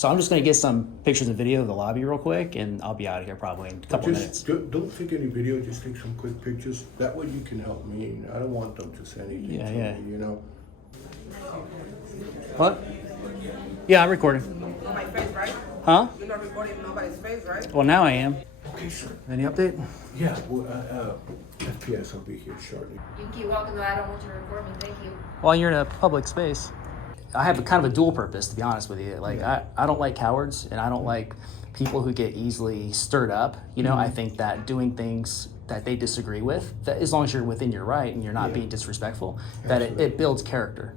So I'm just going to get some pictures and video of the lobby real quick, and I'll be out of here probably in a couple minutes. Don't take any video, just take some quick pictures. That way you can help me. I don't want them to say anything to me, you know? What? Yeah, I'm recording. Nobody's face, right? Huh? You're not recording nobody's face, right? Well, now I am. Okay, sir. Any update? Yeah, well, FPS, I'll be here shortly. You can keep walking though, I don't want you to record me, thank you. Well, you're in a public space. I have a kind of a dual purpose, to be honest with you. Like, I don't like cowards, and I don't like people who get easily stirred up. You know, I think that doing things that they disagree with, that as long as you're within your right and you're not being disrespectful, that it builds character.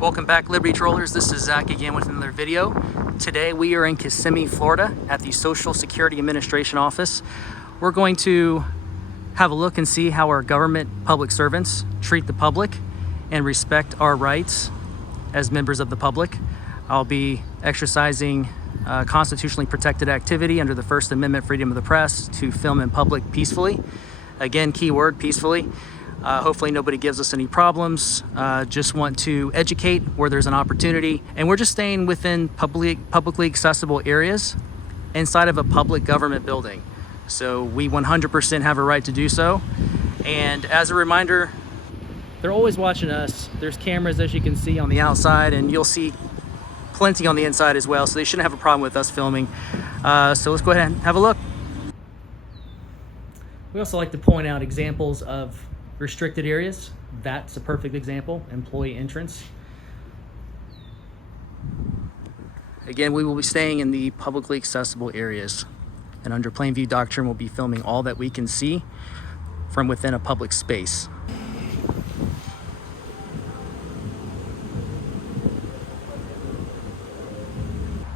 Welcome back, Liberty Trollers. This is Zach again with another video. Today we are in Kissimmee, Florida at the Social Security Administration office. We're going to have a look and see how our government public servants treat the public and respect our rights as members of the public. I'll be exercising constitutionally protected activity under the First Amendment freedom of the press to film in public peacefully. Again, keyword, peacefully. Hopefully nobody gives us any problems. Just want to educate where there's an opportunity. And we're just staying within publicly accessible areas inside of a public government building. So we 100% have a right to do so. And as a reminder, they're always watching us. There's cameras, as you can see, on the outside, and you'll see plenty on the inside as well. So they shouldn't have a problem with us filming. So let's go ahead and have a look. We also like to point out examples of restricted areas. That's a perfect example, employee entrance. Again, we will be staying in the publicly accessible areas, and under plain view doctrine, we'll be filming all that we can see from within a public space.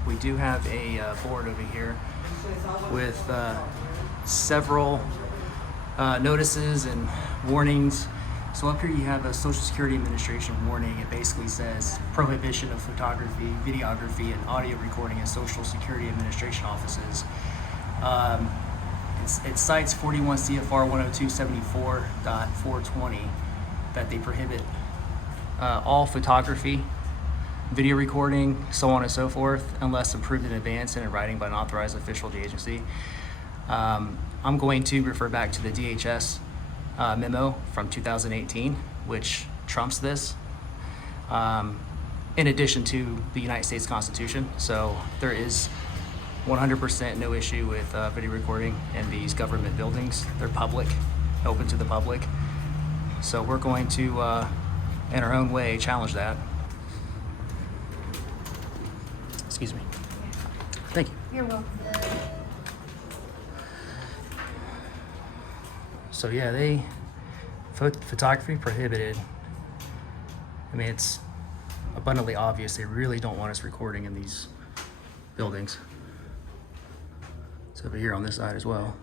We do have a board over here with several notices and warnings. So up here you have a Social Security Administration warning. It basically says prohibition of photography, videography, and audio recording in Social Security Administration offices. It cites 41 CFR 102.74.420 that they prohibit all photography, video recording, so on and so forth, unless approved in advance and in writing by an authorized official of the agency. I'm going to refer back to the DHS memo from 2018, which trumps this, in addition to the United States Constitution. So there is 100% no issue with video recording in these government buildings. They're public, open to the public. So we're going to, in our own way, challenge that. Excuse me. Thank you. You're welcome. So yeah, photography prohibited. I mean, it's abundantly obvious they really don't want us recording in these buildings. It's over here on this side as well.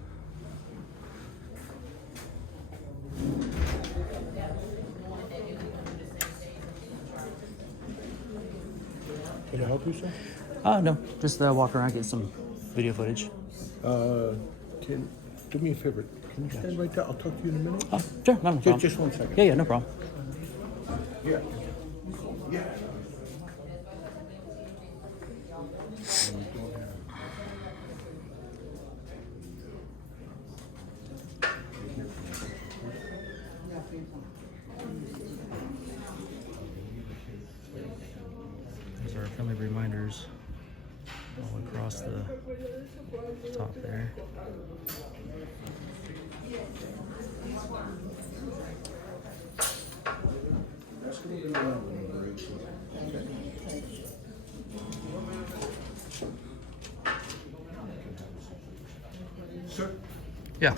Can I help you, sir? No, just walk around, get some video footage. Do me a favor. Can you stand right there? I'll talk to you in a minute. Oh, sure, no problem. Just 1 second. Yeah, no problem. Yeah. Yeah. These are friendly reminders all across the top there. Sir, Yeah.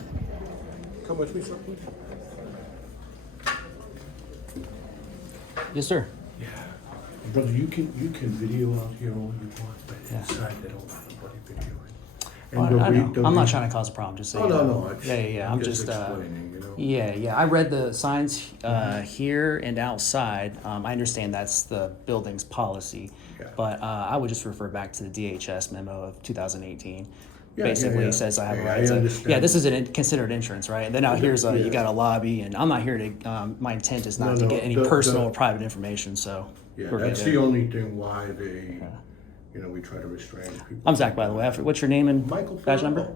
come with me, sir, please. Yes, sir. Yeah. Brother, you can video out here all you want, but inside they don't want anybody videoing. And Well, I know. they'll I'm not be- trying to cause a problem, just so Oh, you no, know. no. it's- Yeah. I'm just explaining, you know? Yeah. I read the signs here and outside. I understand that's the building's policy, Yeah. but I would just refer back to the DHS memo of 2018. Yeah, Basically, yeah. it says I have a Yeah, right I to. understand. Yeah, this is considered insurance, right? And then now here's you Yeah. got a lobby, and I'm not here to. My intent is not No, to no, get any the- personal the- or private information. So Yeah, we're that's good the there. only thing why they, we try to restrain people. I'm Zach, by the way. What's your name and Michael badge number?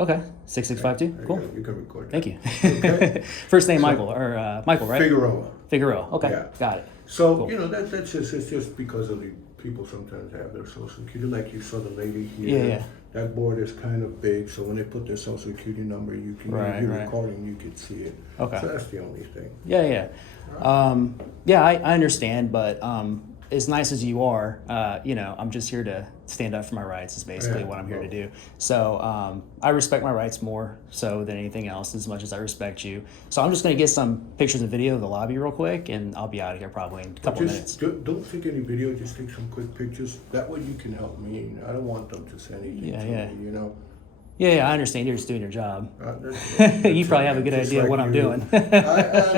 Okay, 6652. There Cool. You can record that. Thank you. Okay. First name Michael or Michael, right? Figueroa. Okay, Yeah. got it. So, Cool. that's just, it's just because of the people sometimes have their social security, like you saw the lady here. Yeah. That board is kind of big, so when they put their social security number, you can, Right, if you're right. recording, you can see it. Okay. So that's the only thing. Yeah. I understand, but as nice as you are, I'm just here to stand up for my rights is basically Yeah, what I'm here to well. do. So I respect my rights more so than anything else, as much as I respect you. So I'm just going to get some pictures and video of the lobby real quick, and I'll be out of here probably in a couple minutes. Don't take any video, just take some quick pictures. That way you can help me. I don't want them to send anything Yeah, to yeah. me, you know? Yeah, I understand. You're just doing your job. That's You probably have a good just idea like what I'm you. doing. I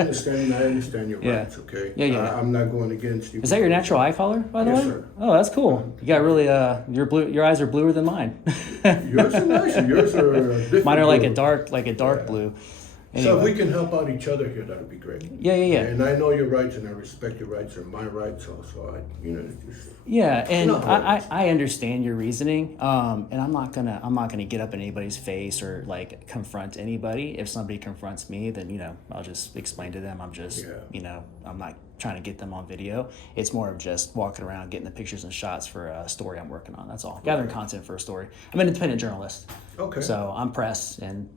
understand your Yeah. rights, okay? Yeah. I'm not going against you. Is that your natural eye color, by the Yes, way? sir. Oh, that's cool. You got really your eyes are bluer than mine. Yours are nicer. Yours are different. Mine are like a blue. dark Yeah. blue. So if we Anyway. can help out each other here, that'd be great. Yeah. And I know your rights, and I respect your rights, and my rights also. It's just Yeah, and No. I understand your reasoning. And I'm not gonna get up in anybody's face or like confront anybody. If somebody confronts me, then I'll just explain to them I'm just Yeah. I'm not trying to get them on video. It's more of just walking around getting the pictures and shots for a story I'm working on. That's all. Gathering content for a story. I'm an independent journalist. Okay. So I'm press, and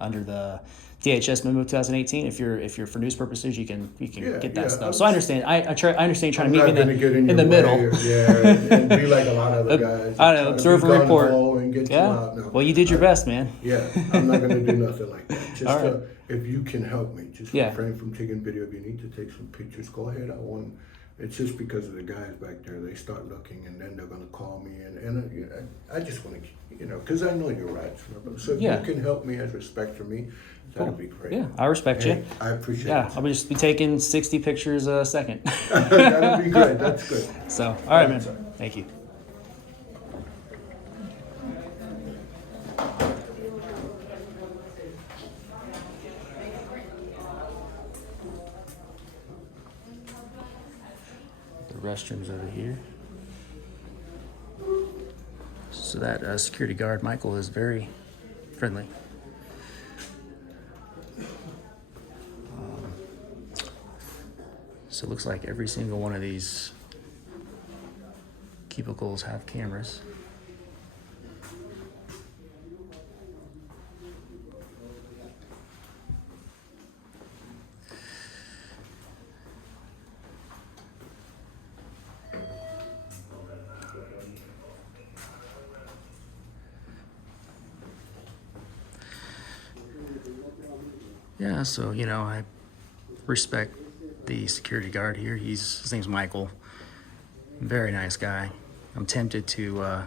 under the DHS memo 2018, if you're for news purposes, you can get that stuff. So I understand. I understand trying I'm to not meet gonna me get in your the middle. way, and be like a lot of other guys. I know, Try to observe be and report. gung-ho and get you out. No, Well, you did your best, man. Yeah, I'm not gonna do nothing like that. Just All right. if you can help me, just Yeah. refrain from taking video. If you need to take some pictures, go ahead. It's just because of the guys back there. They start looking, and then they're gonna call me, and I just want to, because I know your rights. So if Yeah. you can help me as respect for me, that'd be great. Yeah, I respect Hey, you. I appreciate Yeah, it. I'll just be taking 60 pictures a second. That'd be great. That's good. So, all right, man. Sir. Thank you. The restrooms over here. So that security guard, Michael, is very friendly. So it looks like every single one of these cubicles have cameras. Yeah, so I respect the security guard here. His name's Michael. Very nice guy. I'm tempted to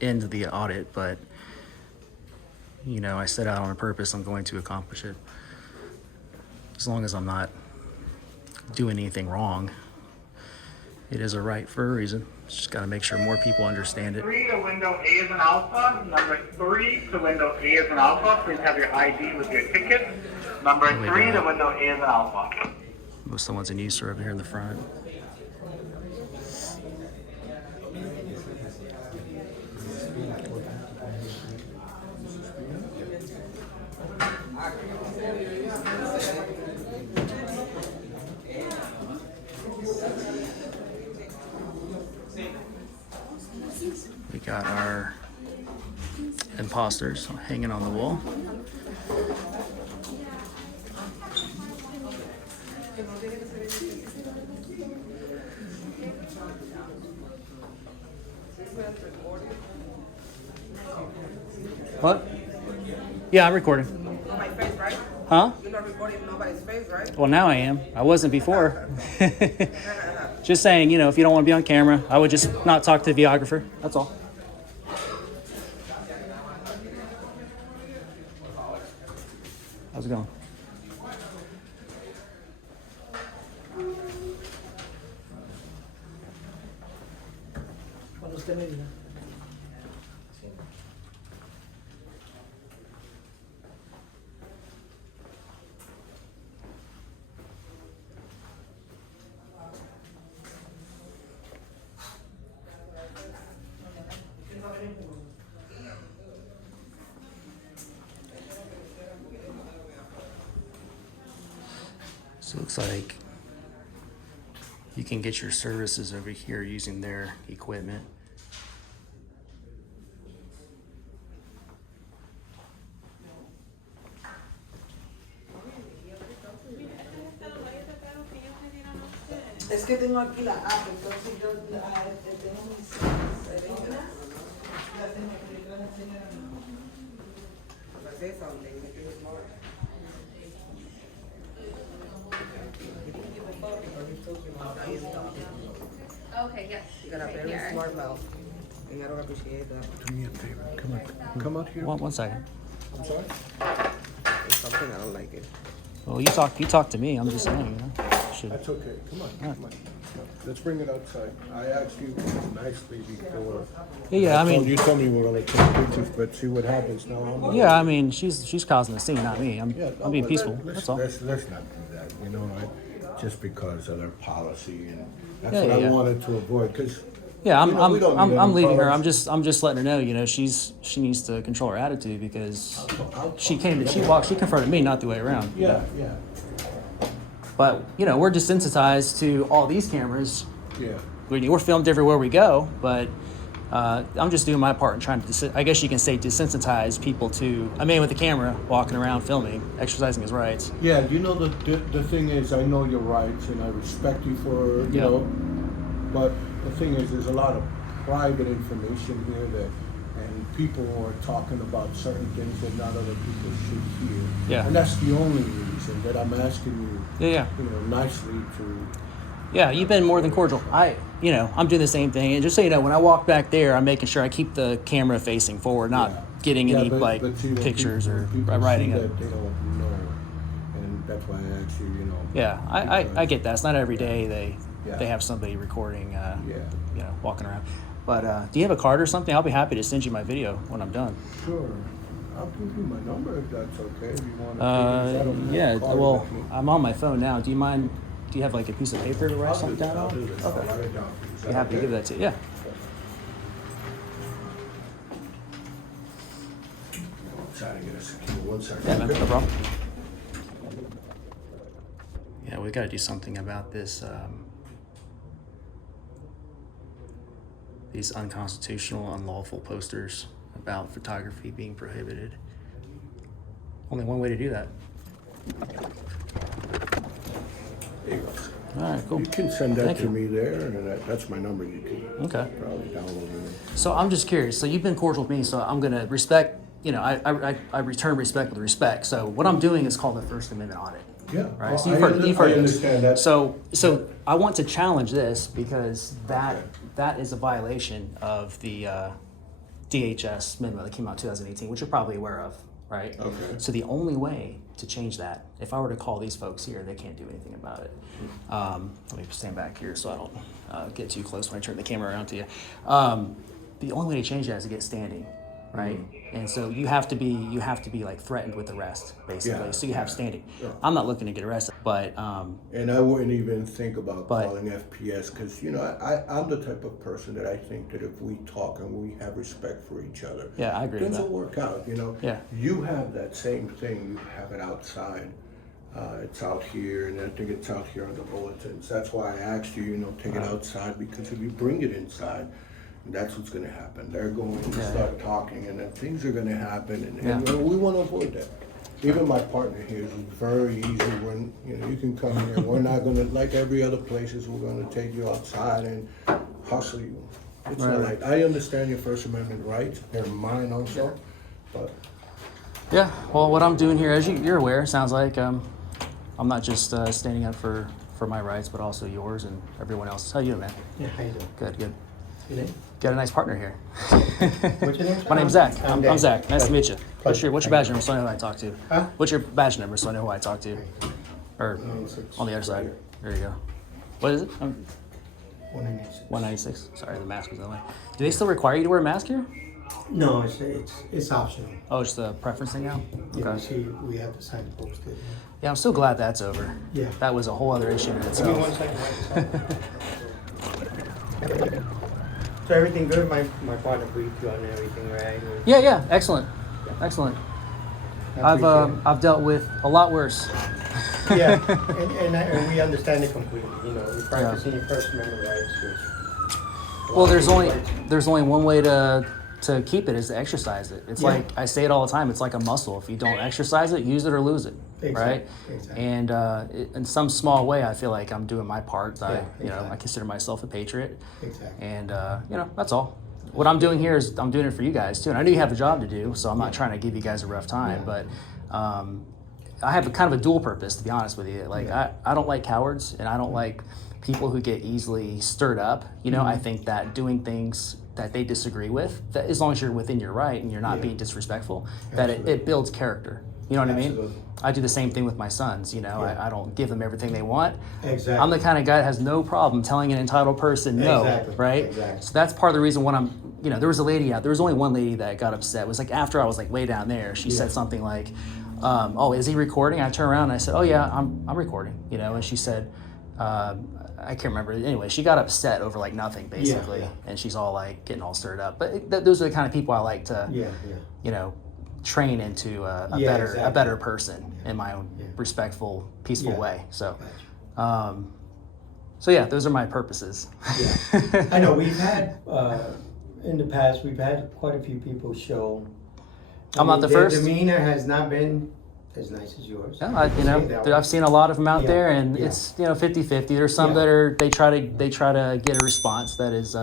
end the audit, but I set out on a purpose. I'm going to accomplish it. As long as I'm not doing anything wrong. It is a right for a reason. Just got to make sure more people understand it. 3 to window A is an alpha. Number 3 to window A is an alpha. Please have your ID with your ticket. Number There we 3 go. to window A is an alpha. Most of the ones in use are over here in the front. We got our imposters hanging on the wall. What? Yeah, I'm recording. My face, right? Huh? You're not recording nobody's face, right? Well, now I am. I wasn't before. Just saying, if you don't want to be on camera, I would just not talk to the videographer. That's all. How's it going? Cuando usted me diga. So it looks like you can get your services over here using their equipment. Es que tengo aquí la app, entonces yo tengo mis serenidades. Las tengo aquí, yo las enseño a mi mamá. I say something, make it smart. You can give a phone because you told your mouth, now you're talking. Okay, yes. You got a Right very here. smart mouth, and I don't appreciate that. Do me a favor. Come out here. One second. I'm sorry. It's something I don't like it. Well, you talk to me. I'm just saying, you know. Should, That's okay. Come on. Let's bring it outside. I asked you nicely before. yeah, I mean, You told me we're gonna take pictures, but see what happens now. yeah, I mean, she's causing the scene, not me. I'm being but peaceful. Let's, That's all. let's not do that. You know, just because of their policy, and that's Yeah, what yeah. I wanted to avoid. Because Yeah, you know, we don't need I'm any leaving her. problems. I'm just letting her know, you know, she needs to control her attitude because she confronted me, not the way around. Yeah. But you know, we're desensitized to all these cameras. Yeah. We're filmed everywhere we go, but I'm just doing my part in trying to, I guess you can say, desensitize people to a man with a camera walking around filming, exercising his rights. Yeah, you know, the thing is, I know your rights and I respect you for, you Yeah. know, but the thing is, there's a lot of private information here that, and people are talking about certain things that not other people should hear. Yeah. And that's the only reason that I'm asking you, Yeah. you know, nicely to, Yeah, you've been more than cordial. I'm doing the same thing. And just so you know, when I walk back there, I'm making sure I keep the camera facing forward, not Yeah. getting any but like see, when pictures people or writing see it. that they don't know, and that's why I asked you, you know. Yeah, I because- get that. It's not every day Yeah. they have somebody recording, Yeah. you know, walking around. But do you have a card or something? I'll be happy to send you my video when I'm done. Sure. I'll give you my number if that's okay. If you want to. Yeah. Well, I'm on my phone now. Do you mind? Do you have like a piece of paper to write something down I'll on? do this. I'll write it down. Is Be happy to okay? give that to you. Yeah. Try to get a secure. 1 second. Yeah, man, no problem. Yeah, we got to do something about this. These unconstitutional, unlawful posters about photography being prohibited. Only one way to do that. There you go. All right, cool. You can send that Thank to you. me there, and that's my number. You can Okay. probably download it. So I'm just curious. So you've been cordial with me, so I'm gonna respect. You know, I return respect with respect. So what I'm doing is called the First Amendment audit. Yeah. Right. Well, So you've heard I this. understand that. So I want to challenge this because that is a violation of the DHS memo that came out in 2018, which you're probably aware of, right? Okay. So the only way to change that, if I were to call these folks here, they can't do anything about it. Let me stand back here so I don't get too close when I turn the camera around to you. The only way to change that is to get standing, right? And so you have to be like threatened with arrest, basically. Yeah, So you have yeah, standing. yeah. I'm not looking to get arrested, but And I wouldn't even think about But- calling FPS because, you know, I'm the type of person that I think that if we talk and we have respect for each other, Yeah, I agree with things that. will work out, you know. Yeah. You have that same thing. You have it outside. It's out here, and I think it's out here on the bulletins. That's why I asked you, you know, take it outside because if you bring it inside, that's what's going to happen. They're going to start talking, and then things are going to happen, and we want to avoid that. Even my partner here is very easy when, you know, you can come here. We're not going to, like every other places, we're going to take you outside and hustle you. It's not like, I understand your First Amendment rights, they're mine also, but yeah. Well, what I'm doing here, as you're aware, sounds like I'm not just standing up for my rights, but also yours and everyone else. How you doing, man? Yeah, how you doing? Good, good. Your name? Got a nice partner here. What's your name? My name's Zach. I'm Dan. Zach. Nice to meet you. What's Pleasure. your badge number so I know who I talk to? Huh? What's your badge number so I know who I talk to? Or on the other side. There you go. What is it? 196. 196. Sorry, the mask was that way. Do they still require you to wear a mask here? No, it's optional. Oh, it's the preference thing now? Yeah, Okay. see, we have to sign the post-it. Yeah, I'm so glad that's over. Yeah. That was a whole other issue in Give me one itself. second. So everything good? My partner briefed you on everything, right? Yeah, excellent. Excellent. I appreciate it. I've dealt with a lot worse. Yeah, and we understand it completely. You know, we're practicing your First Amendment rights. Well, there's only one way to keep it is to exercise it. It's Yeah. like I say it all the time. It's like a muscle. If you don't exercise it, use it or lose it, right? Exactly. And in some small way, I feel like I'm doing my part. I exactly. consider myself a patriot, Exactly. and that's all. What I'm doing here is I'm doing it for you guys too. And I know you have a job to do, so I'm not trying to give you guys a rough time, but. I have a kind of a dual purpose, to be honest with you. Like, I don't like cowards, and I don't like people who get easily stirred up. You know, I think that doing things that they disagree with, that as long as you're within your right and you're not being disrespectful, that it builds character. You know what I mean? Absolutely. I do the same thing with my sons. You know, I don't give them everything they want. Exactly. I'm the kind of guy that has no problem telling an entitled person no, Exactly. right? Exactly. So that's part of the reason when there was a lady out there was only one lady that got upset. It was like after I was like way down there, she said something like, oh, is he recording? I turned around and I said, oh yeah, I'm recording, and she said, I can't remember. Anyway, she got upset over like nothing basically. Yeah. And she's all like getting all stirred up. But those are the kind of people I like to, train into a better person in my own respectful, peaceful way. So, those are my purposes. Yeah. I know we've had, in the past, we've had quite a few people show. I'm not the first. Their demeanor has not been as nice as yours. Yeah, I've seen a lot of them out there, and it's 50-50. There's some that are they try to get a response that is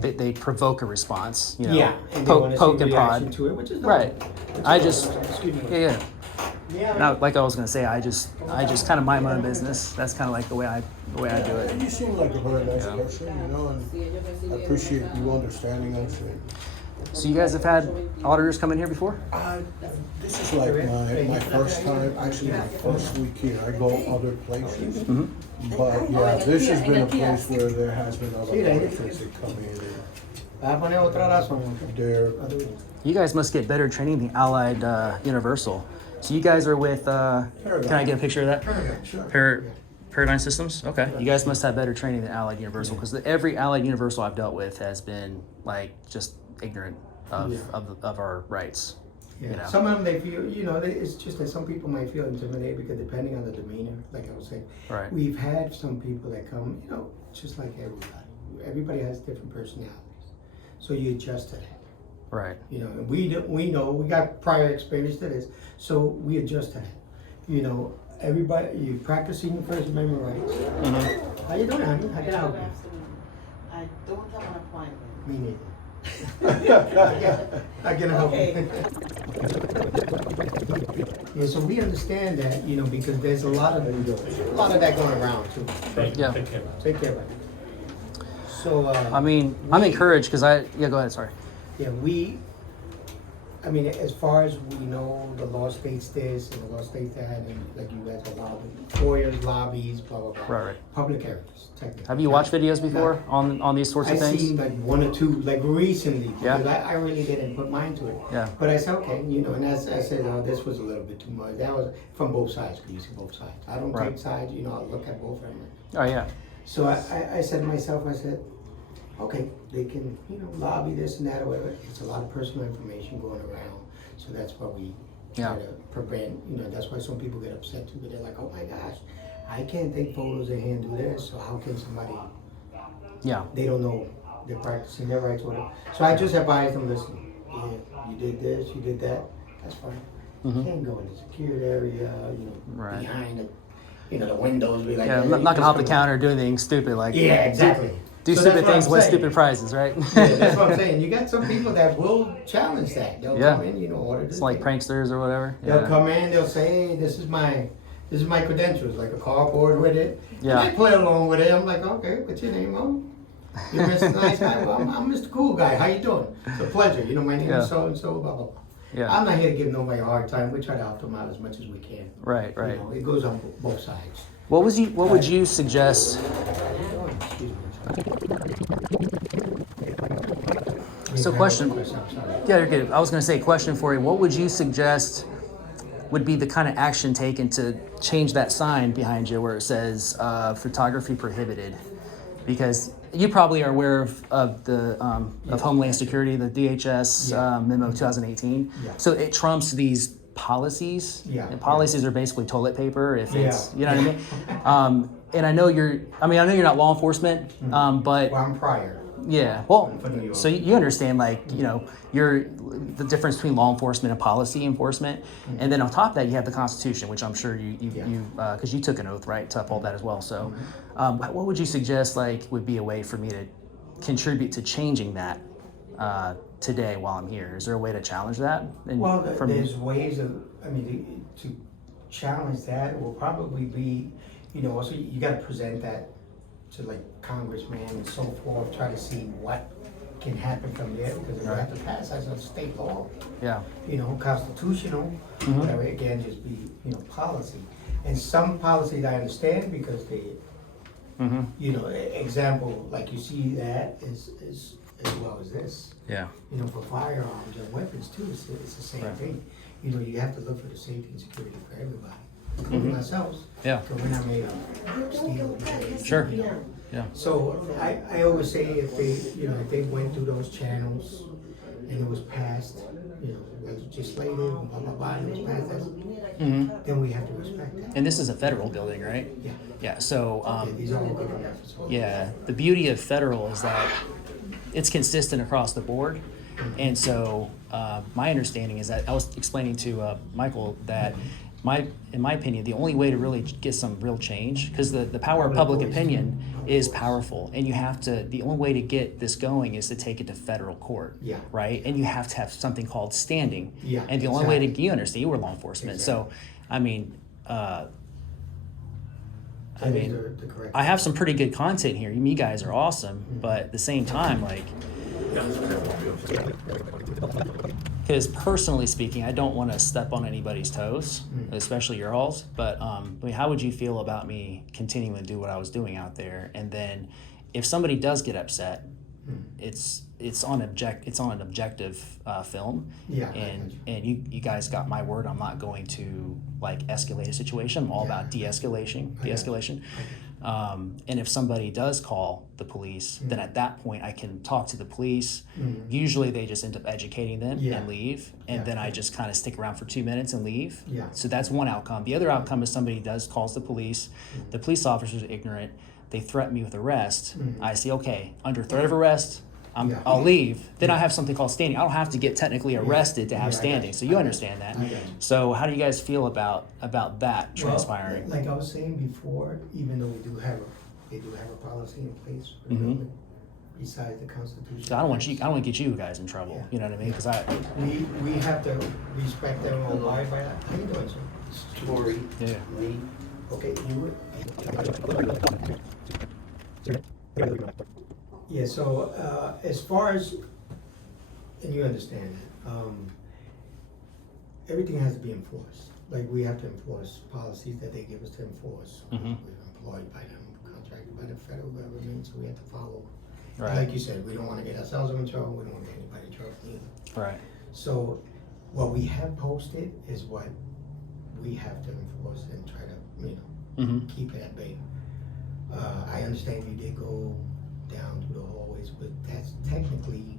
they provoke a response. And they poke see and reaction prod. to it, which is Right. excuse me. Yeah. Now, like I was gonna say, I just kind of mind my own business. That's kind of like the way I do it. And you seem like a very nice person, and I appreciate you understanding us. So you guys have had auditors come in here before? This is like my first time, actually my first week here. I go other places, but this has been a place where there has been other auditors that come in. They're You guys must get better training than Allied Universal. So you guys are with, can I get a picture of that? Paradigm Systems? Okay. You guys must have better training than Allied Universal, because every Allied Universal I've dealt with has been like just ignorant of our rights. Yeah. Some of them, they feel, it's just that some people might feel intimidated because depending on the demeanor, like I was saying. Right. We've had some people that come, just like everybody. Everybody has different personalities. So you adjust to that. Right. And we know, we got prior experience to this, so we adjust to that. Everybody, you practicing your First Amendment rights. Mm-hmm. How you doing, honey? How can I help you? I don't have an appointment. Me neither. I can help you. Yeah, so we understand that, because there's a lot of that going around too. Yeah. Take care of it. So I'm encouraged because go ahead, sorry. Yeah, as far as we know, the law states this and the law states that, and like you guys are lobbying, lawyers, lobbies, blah, blah, blah. Right. Public areas, technically. Have you watched videos before on these sorts of I've things? seen like one or two, like recently, because Yeah. I really didn't put mind to it. Yeah. But I said, okay, and as I said, this was a little bit too much. That was from both sides, because you see both sides. I don't Right. take sides, I'll look at both of them. Oh yeah. So I said to myself, okay, they can, lobby this and that or whatever. It's a lot of personal information going around. So that's why we try to prevent, that's why some people get upset too, but they're like, oh my gosh, I can't take photos in here and do this, so how can somebody, they don't know, they're practicing their rights, whatever. So I just advise them, listen, you did this, you did that, that's fine. You can't go in the secured area, behind the windows, be like, Yeah, I'm not gonna hop the counter or do anything stupid like. Yeah, exactly. Do So stupid that's what things, I'm win saying. stupid prizes, right? Yeah, that's what I'm saying. You got some people that will challenge that. They'll come in, order this. It's like pranksters or whatever. They'll come in, they'll say, hey, this is my credentials, like a cardboard with it. Yeah. And I play along with it. I'm like, okay, what's your name, Mom? You're Mr. Nice Guy? Well, I'm Mr. Cool Guy. How you doing? It's a pleasure. You know, my name Yeah. is so-and-so, blah, blah, blah. Yeah. I'm not here to give nobody a hard time. We try to help them out as much as we can. Right, right. You know, it goes on both sides. What would you suggest? Excuse me. So question. Yeah, you're good. I was going to say, question for you. What would you suggest would be the kind of action taken to change that sign behind you where it says photography prohibited? Because you probably are aware of the of Homeland Security, the DHS memo 2018. Yeah. So it trumps these policies. Yeah. And policies are basically toilet paper. If it's, Yeah. you know what I mean. And I know you're not law enforcement, but Well, I'm prior. yeah, well, For New York. so you understand, like, you know, the difference between law enforcement and policy enforcement, and then on top of that, you have the Constitution, which I'm sure you because you took an oath, right, to uphold that as well. So, what would you suggest, like, would be a way for me to contribute to changing that today while I'm here? Is there a way to challenge that? And Well, there's ways of, to challenge that will probably be, you know, also you gotta present that to like congressmen and so forth, try to see what can happen from there, because if we have to pass as a state law, Yeah. you know, constitutional, that would again just be, you know, policy. And some policies I understand because they, you know, example, like you see that is as well as this. Yeah. You know, for firearms and weapons too, it's the same thing. You know, you have to look for the safety and security for everybody, including ourselves. Yeah. Because we're not made of steel. Sure. You know. Yeah. So I always say if they went through those channels and it was passed, you know, legislative, blah, blah, blah, and it was passed, then we have to respect that. And this is a federal building, right? Yeah. Yeah. So, Yeah, these are all government efforts. yeah, the beauty of federal is that it's consistent across the board. And so my understanding is that I was explaining to Michael that in my opinion, the only way to really get some real change, because the power of public opinion is powerful, and the only way to get this going is to take it to federal court, Yeah. right? And you have to have something called standing. Yeah, And the only way exactly. you understand, you were law enforcement. So, I mean, That is the correct. I have some pretty good content here. You guys are awesome, but at the same time, like, because personally speaking, I don't want to step on anybody's toes, especially your all's. But I mean, how would you feel about me continuing to do what I was doing out there? And then, if somebody does get upset, it's on an objective film. Yeah, I And you guys got my word. I'm not going to like escalate a situation. I'm all about de-escalation. And if somebody does call the police, then at that point I can talk to the police. Usually they just end up educating them and leave. And then I just kind of stick around for 2 minutes and leave. Yeah. So that's one outcome. The other outcome is somebody calls the police. The police officer's ignorant. They threaten me with arrest. I say, okay, under threat of arrest, I'll leave. Then I have something called standing. I don't have to get technically arrested to have standing. So you understand that. So how do you guys feel about that transpiring? Well, like I was saying before, even though they do have a policy in place for the building, besides the Constitution. So I don't want to get you guys in trouble. You know what I mean? Because We have to respect them and abide by that. How you doing, sir? Tori. Yeah. Lee. Okay, you would. Yeah, so as far as, and you understand that, everything has to be enforced. Like we have to enforce policies that they give us to enforce. We're employed by them, contracted by the federal government, so we have to follow. Right. And like you said, we don't want to get ourselves in trouble, we don't want to get anybody in trouble either. Right. So what we have posted is what we have to enforce and try to, keep it at bay. I understand you did go down through the hallways, but that's technically,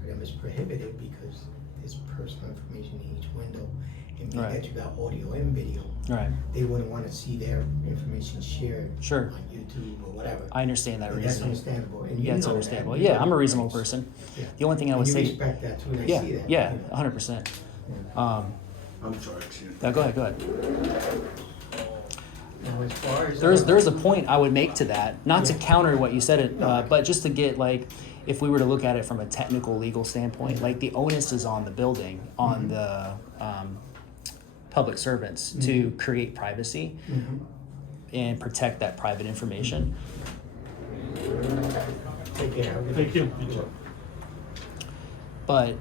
for them, is prohibited because there's personal information in each window. And being that you got audio and video, they wouldn't want to see their information shared on YouTube or whatever. I understand that But reason. that's understandable. And you Yeah, it's know that. understandable. You Yeah, know I'm a that. reasonable person. Yeah. The only thing I would And say. you respect that too, and I see that. Yeah, you know. 100%. I'm sorry, excuse me. No, go ahead. Now, as far as There's a point I would make to that, not to counter what you said, but just to get like, if we were to look at it from a technical legal standpoint, like the onus is on the building, on the public servants to create privacy and protect that private information. Take care. Thank you. But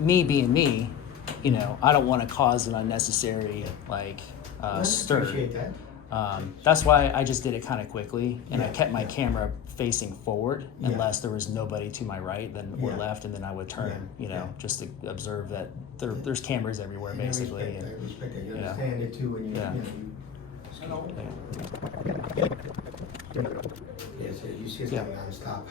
me being me, you know, I don't want to cause an unnecessary like stir. Appreciate that. That's why I just did it kind of quickly, and I Yeah, kept my yeah. camera facing forward Yeah. unless there was nobody to my right then or Yeah. left, and then I would turn, Yeah, you know, yeah. just to observe that there's cameras everywhere And I basically. respect that. I respect that. You Yeah. understand it too when you, Yeah. you know, yeah, so you see it's Yeah. coming non-stop.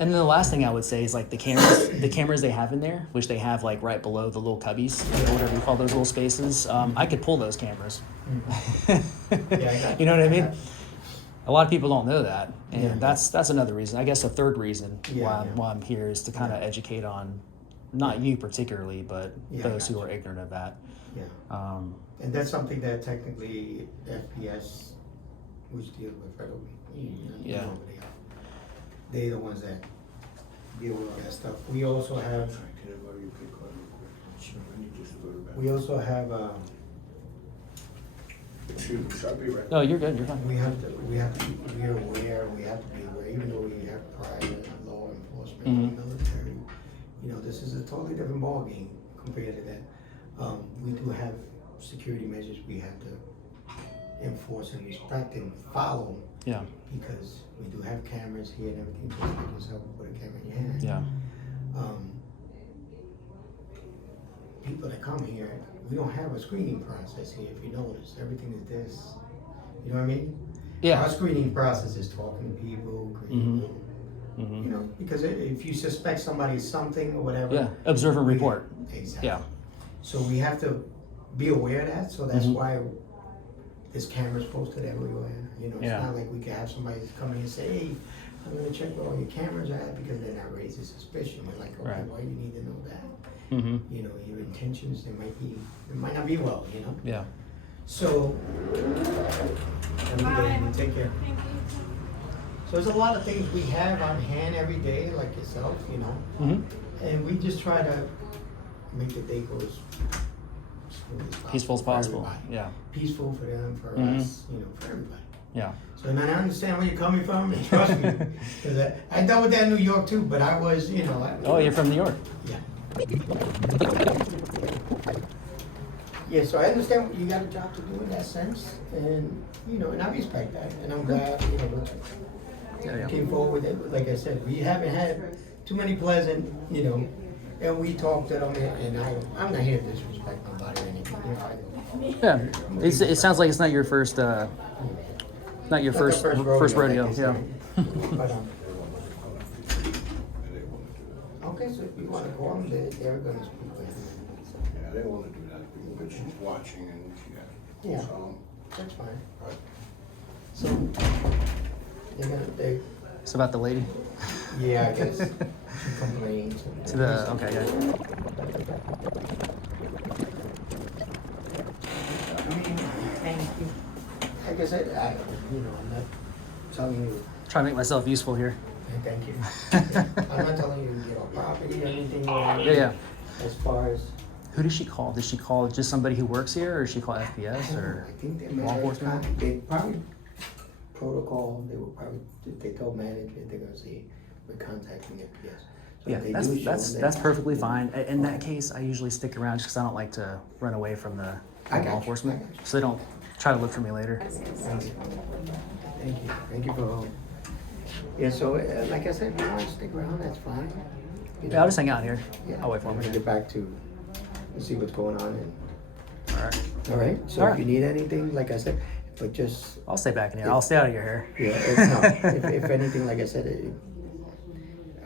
And then the last thing I would say is like the cameras they have in there, which they have like right below the little cubbies, or whatever you call those little spaces. I could pull those cameras. Yeah, I got You know what I mean? A lot of people don't know that, and Yeah. that's another reason. I guess a third reason Yeah, why I'm here is to kind of educate on, not you particularly, but Yeah, I those who got are ignorant of that. Yeah. And that's something that technically FPS, which deals with federal, Yeah. they're the ones that deal with all that stuff. We also have, Sorry, can I borrow your pay card real quick? Sure, I need just to go to the bathroom. we also have, Excuse me, so I'll be right. No, you're good. You're fine. we have to be aware, even though we have private law enforcement, Mhm. military, you know, this is a totally different ballgame compared to that. We do have security measures we have to enforce and respect and follow, Yeah. because we do have cameras here and everything, just like yourself, put a camera in your hand. Yeah. People that come here, we don't have a screening process here, if you notice, everything is this, you know what I mean? Yeah. Our screening process is talking to people, greeting them, Mhm. you know, because if you suspect somebody's something or whatever. Yeah. Observe and report. Exactly. Yeah. So we have to be aware of that, so that's Mhm. why there's cameras posted everywhere, you know, it's Yeah. not like we can have somebody come in and say, hey, I'm gonna check where all your cameras are at, because then that raises suspicion, we're like, okay, Right. why you need to know that? Mm-hmm. You know, your intentions, it might not be well, you know? Yeah. So, take care. So there's a lot of things we have on hand every day, like yourself, you know, Mm-hmm. and we just try to make the day go as smooth as possible. Peaceful as for possible. everybody. Yeah. Peaceful for them, for Mhm. us, you know, for everybody. Yeah. So, man, I understand where you're coming from, and trust me, because I dealt with that in New York too, but I was, you know. Oh, you're from New York. Yeah. Yeah, so I understand you got a job to do in that sense, and, you know, and I respect that, and I'm glad, you know, Yeah. came forward with it. Like I said, we haven't had too many pleasant, you know, and we talked to them, and I'm not here to disrespect nobody or anything, you know. Yeah. It sounds like it's not your first Not the first rodeo. like they Yeah. say. But, okay, so if you want to call them, they're gonna speak with you. Yeah, they want to do that, but she's watching and, yeah. Yeah. So, That's fine. all right. So, they, It's about the lady. yeah, I guess, she complains. To the okay. Yeah. Thank you. Like I said, you know, I'm not telling you, Trying to make myself useful here. thank you. I'm not telling you to get off property or anything. Yeah. Yeah. As far as, Who does she call? Does she call just somebody who works here, or does she call FPS or I think they law enforcement? they probably protocol, they will probably, if they told management, they're gonna say, we're contacting FPS. So Yeah, if they that's do show that's them, that's perfectly fine. In that case, I usually stick around just because I don't like to run away from the I got law you, enforcement, I got you. so they don't try to look for me later. Thank you for, yeah, so, like I said, if you want to stick around, that's fine. You Yeah, I'll just hang out here. Yeah, I'll wait for I'm him. gonna get back to, see what's going on, and, All right, all right? So All if right. you need anything, like I said, but just, I'll stay back in here. I'll stay out of your hair. yeah, it's not, if anything, like I said,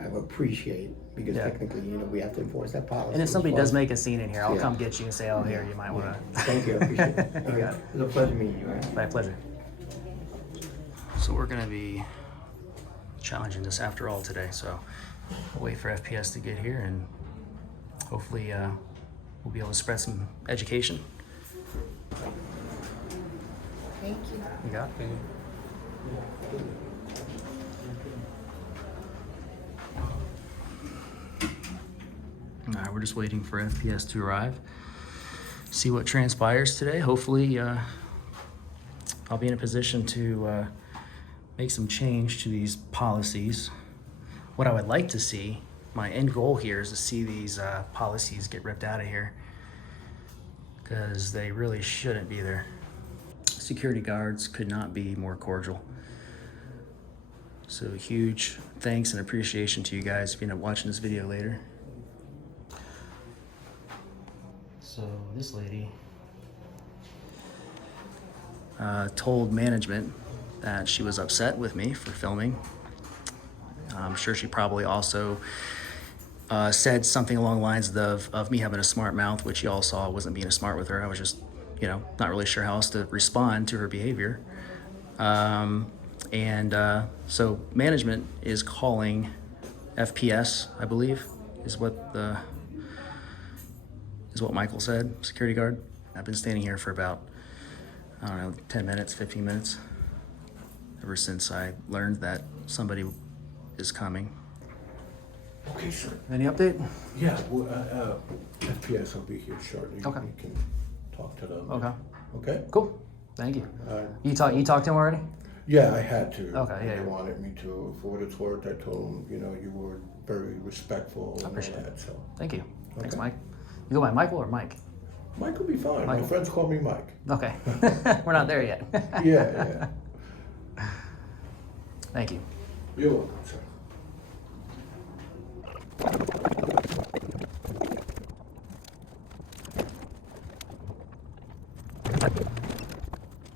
I would appreciate, because Yeah. technically, you know, we have to enforce that policy. And if as somebody far does as- make a scene in here, I'll Yeah. come get you and say, "Oh, here, you might want to." Thank you, I appreciate it. You All got right. it. It was a pleasure meeting you, all right? My pleasure. So we're gonna be challenging this after all today. So we'll wait for FPS to get here, and hopefully we'll be able to spread some education. Thank you. You got it? All right, we're just waiting for FPS to arrive. See what transpires today. Hopefully, I'll be in a position to make some change to these policies. What I would like to see, my end goal here is to see these policies get ripped out of here, because they really shouldn't be there. Security guards could not be more cordial. So huge thanks and appreciation to you guys if you end up watching this video later. So this lady told management that she was upset with me for filming. I'm sure she probably also said something along the lines of me having a smart mouth, which you all saw wasn't being smart with her. I was just, you know, not really sure how else to respond to her behavior. So management is calling FPS, I believe, is what Michael said, security guard. I've been standing here for about, I don't know, 10 minutes, 15 minutes, ever since I learned that somebody is coming. Okay, sir. Any update? Yeah, well, FPS will be here shortly. Okay. We can talk to them. Okay. Okay? Cool. Thank you. Uh, You talked to him already? Yeah, I had to. Okay, yeah, They yeah. wanted me to. For what it's worth, I told them, you know, you were very respectful and all appreciate that, so. Thank you. Thanks, Okay. Mike. You go by Michael or Mike? Mike will be fine. Michael. My friends call me Mike. Okay. We're not there yet. Yeah. Thank you. You're welcome, sir.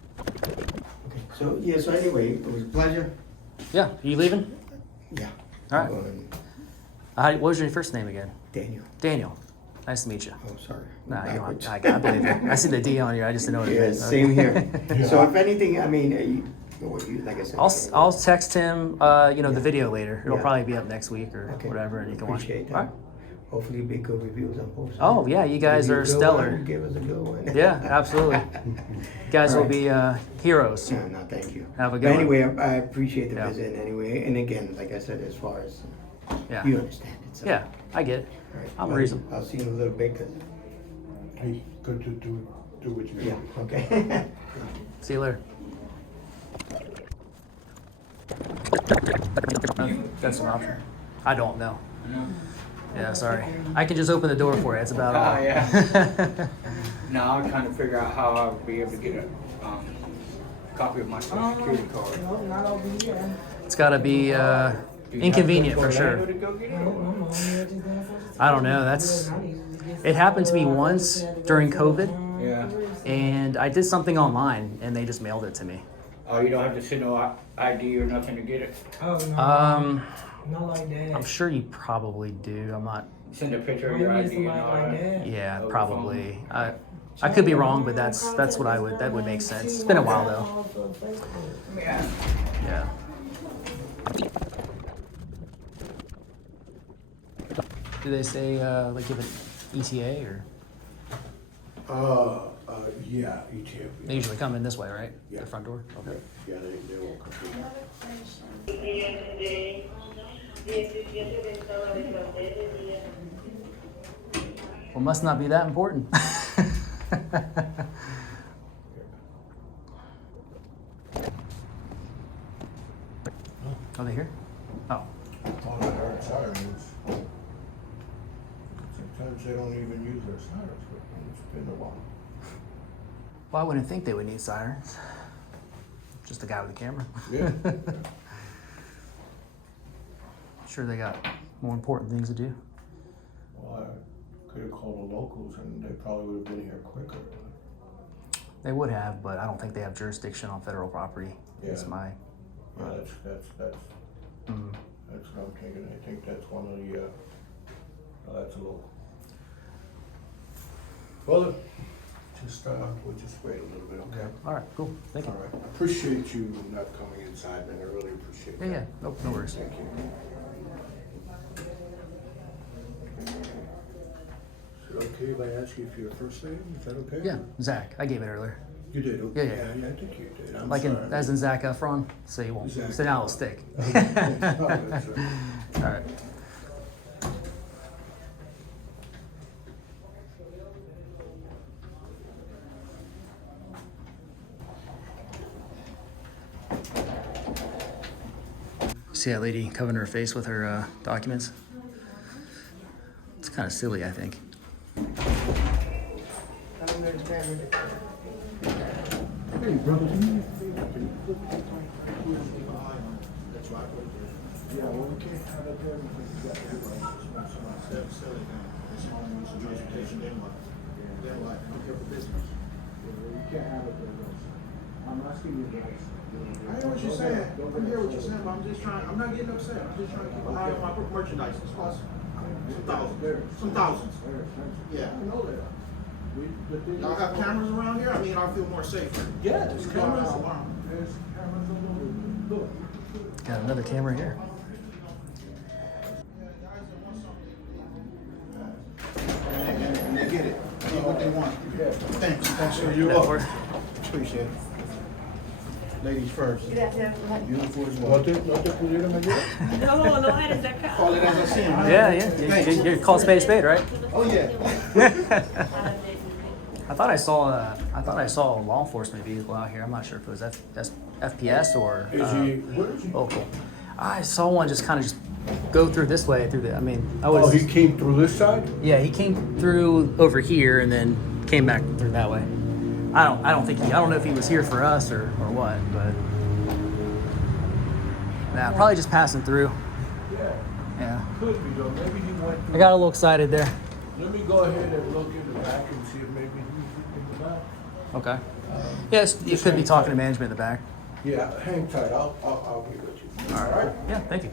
Okay, so, yeah, so anyway, it was a pleasure. Yeah. Are you leaving? Yeah. All right. What was your first name again? Daniel. Daniel. Nice to meet you. Oh, sorry. Nah, you Backwards. don't, I believe you. I see the D on you. I just didn't know what it Yeah, meant. same here. So if anything, I mean, like I said. I'll text him, the video later. It'll Yeah. probably be up next week or Okay. whatever, and you can watch it. Appreciate that. All right. Hopefully be good reviews on both sides. Oh, yeah, you guys Give you are a good stellar. one, give us a good one. Yeah, absolutely. You guys All will be heroes. No, thank you. Have a But good one. anyway, I appreciate the Yeah. visit anyway. And again, like I said, as far as Yeah. you understand it. So. Yeah, I get it. All right. I'm Well, reasonable. I'll see you in a little bit. Hey, good to do what you Yeah, do. okay. See you later. That's an option. I don't know. Yeah, sorry. I can just open the door for you. That's about all. Oh, yeah. No, I'm trying to figure out how I would be able to get a copy of my social security card. No, not over here. It's got to be Do you have to inconvenient go to for sure. Orlando to go get it? I don't know. It happened to me once during COVID, Yeah. and I did something online, and they just mailed it to me. Oh, you don't have to send no ID or nothing to get it? Oh, no. Not like that. I'm sure you probably do. I'm not. Send a picture Why of you your need ID and somebody all like that? that? Yeah, Over probably. I could be wrong, but that's what that would make sense. It's been a while though. Yeah. Yeah. Do they say like give an ETA or Yeah, ETF. they usually come in this way, right? Yeah. The front door. Okay. Yeah, they will come through. Well, must not be that important. Are they here? Oh. Oh, they heard sirens. Sometimes they don't even use their sirens, but it's been a while. Well, I wouldn't think they would need sirens. Just the guy with the camera. Yeah. Sure, they got more important things to do. Well, I could have called the locals and they probably would have been here quicker. They would have, but I don't think they have jurisdiction on federal property. That's Yeah. my. Yeah, that's Mm. that's what I'm thinking. I think that's one of the, that's a local. Well, we'll just wait a little bit, okay? All right, cool. Thank you. All right. Appreciate you not coming inside, man. I really appreciate Yeah, that. yeah. Nope, no worries. Thank you. Is it okay if I ask you for your first name? Is that okay? Yeah, Zach. I gave it earlier. You did? Okay. Yeah, yeah. Yeah, I think you did. I'm Like sorry. as in Zac Efron, so you won't. Zac So now it'll Efron. stick. Oh, that's right. All right. See that lady covering her face with her documents? It's kind of silly, I think. Hey, brother. Yeah, well, we can't have it there because you got to sell it now. It's home use and transportation, then like, pick up the business. You can't have it there, though. I'm asking you guys. I hear what you're saying. I hear what you're saying, but I'm just trying, I'm not getting upset. I'm just trying to keep an eye on my merchandise. It's cost some thousands. Some thousands. Yeah. I know that. Y'all have cameras around here? I mean, I feel more safe. Yeah, there's cameras. There's cameras all over. Look. Got another camera here. And they get it. They get what they want. Thanks. Thanks for your work. Appreciate it. Ladies first. Beautiful as well. No te pudieron ayudar? No eres de acá. Call it as I see it. Yeah. You call spade a spade, right? Oh, yeah. I thought I saw a law enforcement vehicle out here. I'm not sure if it was FPS or. Is he, where is he? Oh, cool. I saw one just kind of go through this way through the. I mean, I was. Oh, he came through this side? Yeah, he came through over here and then came back through that way. I don't know if he was here for us or what, but nah, probably just passing through. Yeah. Could be though. Maybe he went through. I got a little excited there. Let me go ahead and look in the back and see if maybe he's in the back. Okay. Yes, you could be talking to management in the back. Yeah, hang tight. I'll be with you. All right. Yeah, thank you.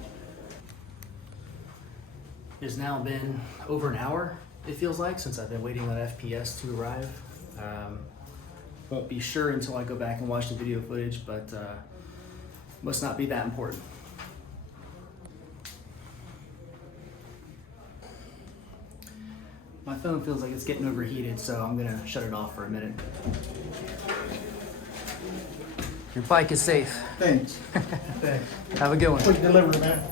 It's now been over an hour, it feels like, since I've been waiting on FPS to arrive. Won't be sure until I go back and watch the video footage, but must not be that important. My phone feels like it's getting overheated, so I'm gonna shut it off for a minute. Your bike is safe. Thanks. Have a good one. Quick delivery, man.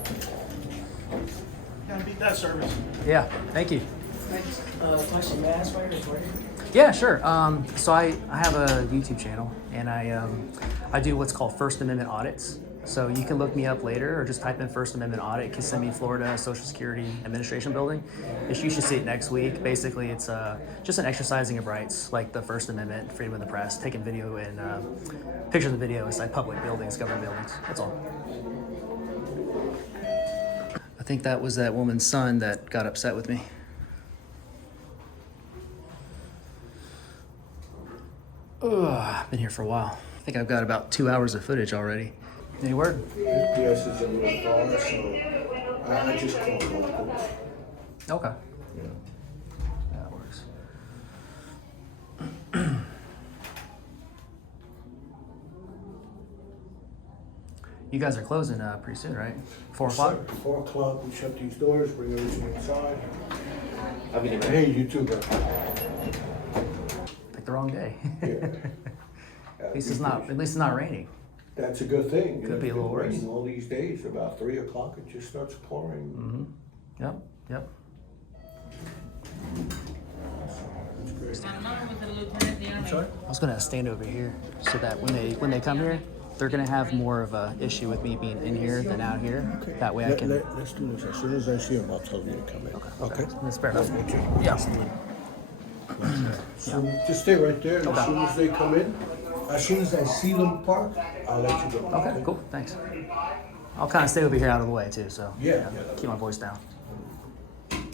Gotta beat that service. Yeah, thank you. Question, may I ask why you're recording? Yeah, sure. So I have a YouTube channel, and I do what's called First Amendment audits. So you can look me up later, or just type in First Amendment audit, Kissimmee, Florida, Social Security Administration Building. You should see it next week. Basically, it's just an exercising of rights, like the First Amendment, freedom of the press, taking video and pictures of the video inside public buildings, government buildings. That's all. I think that was that woman's son that got upset with me. I've been here for a while. I think I've got about 2 hours of footage already. Any word? FPS is a little far, so I just called local. Okay. Yeah. That works. You guys are closing pretty soon, right? 4 o'clock? 4 o'clock, we shut these doors, bring everything inside. Hey, you too, bro. Picked the wrong day. Yeah. At least it's not raining. That's a good thing. Could be a little worse. Raining all these days, about 3 o'clock, it just starts pouring. Mm-hmm. Yep. I'm sorry? I was gonna stand over here so that when they come here, they're gonna have more of a issue with me being in here than out here. Okay. That way I can. Let's do this. As soon as I see him, I'll tell you to come in. Okay? That's fair enough. Okay. Yeah. So just stay right there, and as soon as they come in, as soon as I see them park, I'll let you go. Okay. Cool. Thanks. I'll kind of stay over here out of the way too, so Yeah. keep my voice down. There's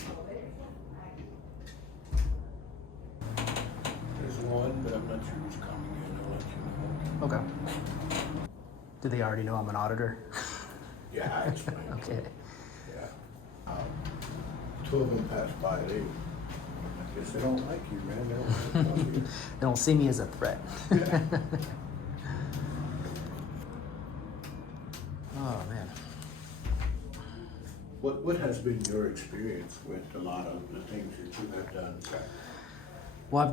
one, but I'm not sure who's coming in. I'll let you know. Okay. Do they already know I'm an auditor? Yeah, I explained. Okay. Yeah. 2 of them passed by. I guess they don't like you, man. They don't like you. They don't see me as a threat. Yeah. Oh man. What has been your experience with a lot of the things that you have done? Well,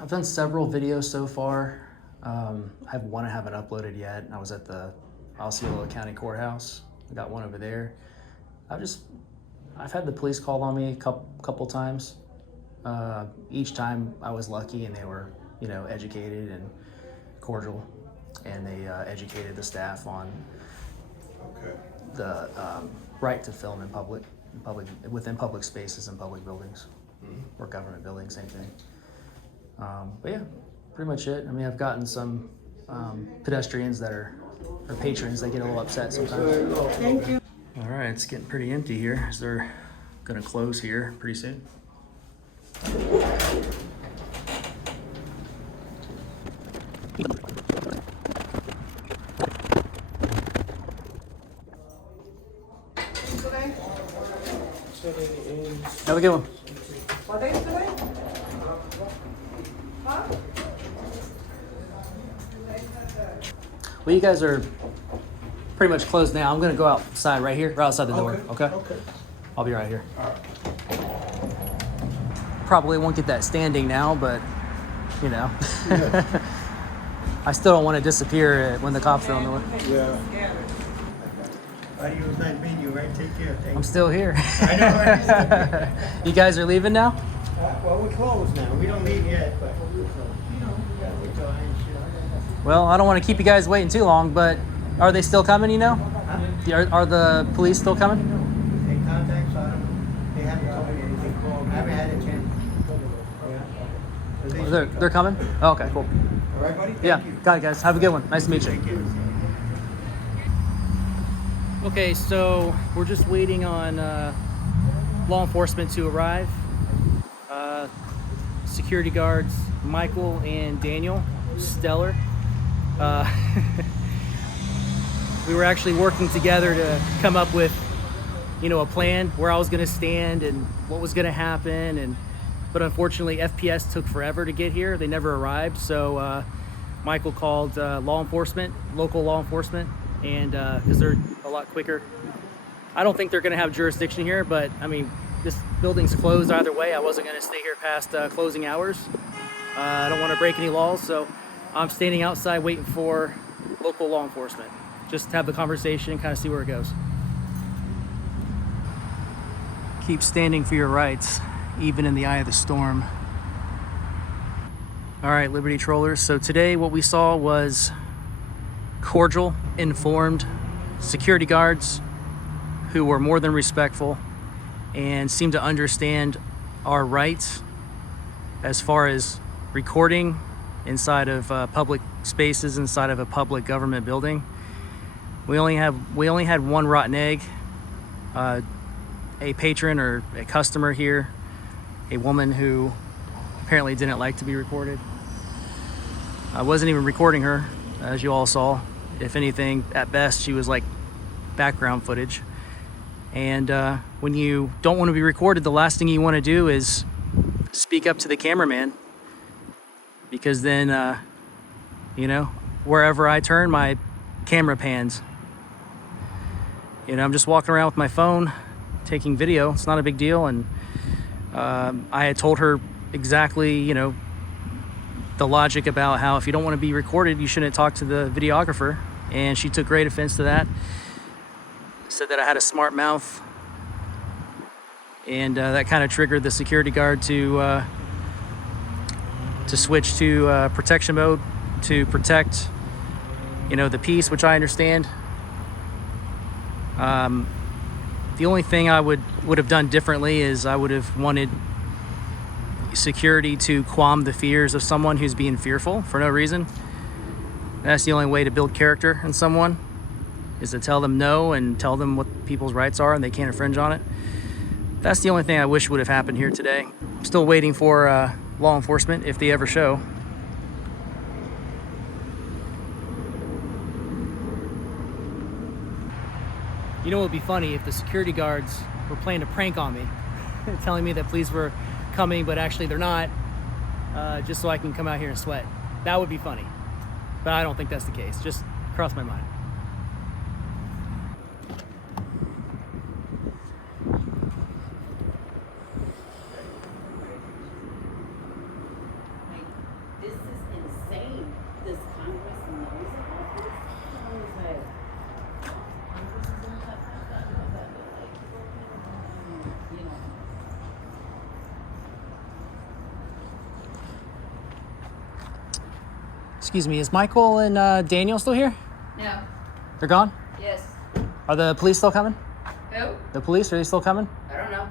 I've done several videos so far. I have one I haven't uploaded yet. I was at the Osceola County Courthouse. I got one over there. I've had the police call on me a couple times. Each time I was lucky, and they were, educated and cordial, and they educated the staff on Okay. the right to film in public, within public spaces and public buildings, or government buildings, same thing. But yeah, pretty much it. I mean, I've gotten some pedestrians that are or patrons that get a little upset sometimes. Thank you. All right, it's getting pretty empty here, so they're gonna close here pretty soon. Have a good one. What day is today? Huh? Well, you guys are pretty much closed now. I'm gonna go outside right here, or outside the door. Okay. Okay. I'll be right here. Probably won't get that standing now, but you know, I still don't want to disappear when the cops are on the way. Yeah. Buddy, it was nice meeting you, right? Take care. I'm still here. I know, right? You guys are leaving now? Well, we're closed now. We don't leave yet, but you know, we gotta wait till I ain't shit. Well, I don't want to keep you guys waiting too long, but are they still coming? You know, are the police still coming? They contact, so I don't know. They haven't told me anything. I haven't had a chance. Yeah. So They're coming? Oh, okay, cool. all right, buddy? Thank Yeah, you. got it, guys. Have a good one. Nice to meet you. Thank you. Okay, so we're just waiting on law enforcement to arrive. Security guards Michael and Daniel, stellar. We were actually working together to come up with, you know, a plan where I was going to stand and what was going to happen. But unfortunately, FPS took forever to get here. They never arrived. So Michael called law enforcement, local law enforcement, and because they're a lot quicker. I don't think they're going to have jurisdiction here, but I mean, this building's closed either way. I wasn't going to stay here past closing hours. I don't want to break any laws, so I'm standing outside waiting for local law enforcement. Just have the conversation and kind of see where it goes. Keep standing for your rights, even in the eye of the storm. All right, Liberty Trollers. So today what we saw was cordial, informed security guards who were more than respectful and seemed to understand our rights as far as recording inside of public spaces, inside of a public government building. We only had one rotten egg, a patron or a customer here, a woman who apparently didn't like to be recorded. I wasn't even recording her, as you all saw. If anything, at best, she was like background footage. And when you don't want to be recorded, the last thing you want to do is speak up to the cameraman, because then, you know, wherever I turn, my camera pans. You know, I'm just walking around with my phone, taking video. It's not a big deal. And I had told her exactly, you know, the logic about how if you don't want to be recorded, you shouldn't talk to the videographer. And she took great offense to that. Said that I had a smart mouth. And that kind of triggered the security guard to switch to protection mode to protect, you know, the peace, which I understand. The only thing I would have done differently is I would have wanted security to calm the fears of someone who's being fearful for no reason. That's the only way to build character in someone, is to tell them no and tell them what people's rights are and they can't infringe on it. That's the only thing I wish would have happened here today. I'm still waiting for law enforcement, if they ever show. You know what would be funny if the security guards were playing a prank on me, telling me that police were coming, but actually they're not, just so I can come out here and sweat. That would be funny. But I don't think that's the case. Just crossed my mind. This is insane. This Congress knows about this? How is that? Congress is in that, you know. Excuse me, is Michael and Daniel still here? No. They're gone? Yes. Are the police still coming? Who? The police, are they still coming? I don't know.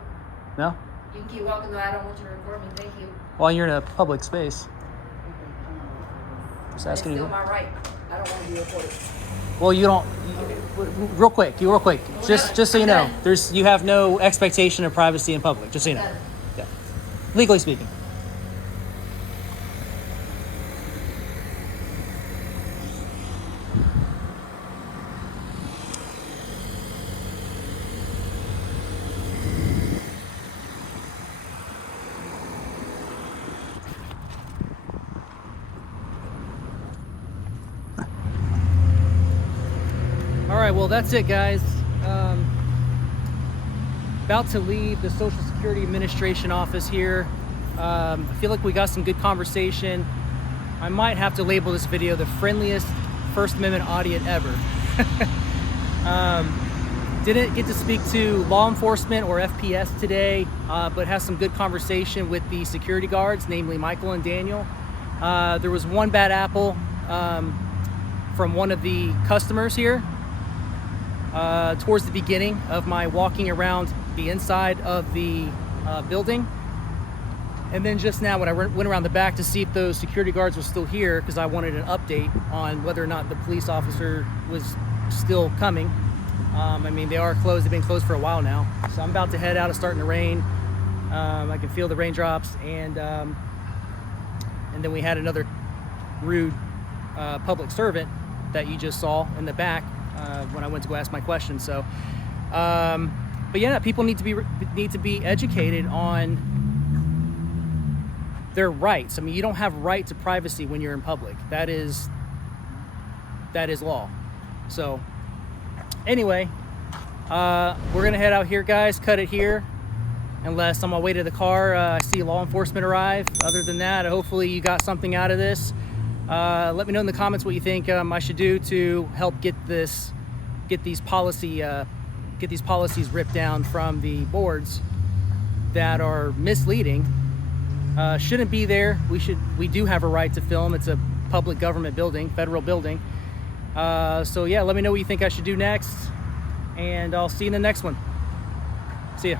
No? You can keep walking though. I don't want you to record me. Thank you. Well, you're in a public space. Just It's asking still you. my right. I don't want to be recorded. Well, you don't. Real quick, just so you know, you have no expectation of privacy in public. Just so you know, yeah, legally speaking. All right, well, that's it, guys. About to leave the Social Security Administration office here. I feel like we got some good conversation. I might have to label this video the friendliest First Amendment audit ever. Didn't get to speak to law enforcement or FPS today, but has some good conversation with the security guards, namely Michael and Daniel. There was one bad apple from one of the customers here towards the beginning of my walking around the inside of the building. And then just now when I went around the back to see if those security guards were still here, because I wanted an update on whether or not the police officer was still coming. I mean, they are closed. They've been closed for a while now. So I'm about to head out. It's starting to rain. I can feel the raindrops. And then we had another rude public servant that you just saw in the back when I went to go ask my question. So, but yeah, people need to be educated on their rights. I mean, you don't have right to privacy when you're in public. That is law. So anyway, we're gonna head out here, guys. Cut it here, unless on my way to the car I see law enforcement arrive. Other than that, hopefully you got something out of this. Let me know in the comments what you think I should do to help get these policies ripped down from the boards that are misleading. Shouldn't be there. We do have a right to film. It's a public government building, federal building. So yeah, let me know what you think I should do next, and I'll see you in the next one. See ya.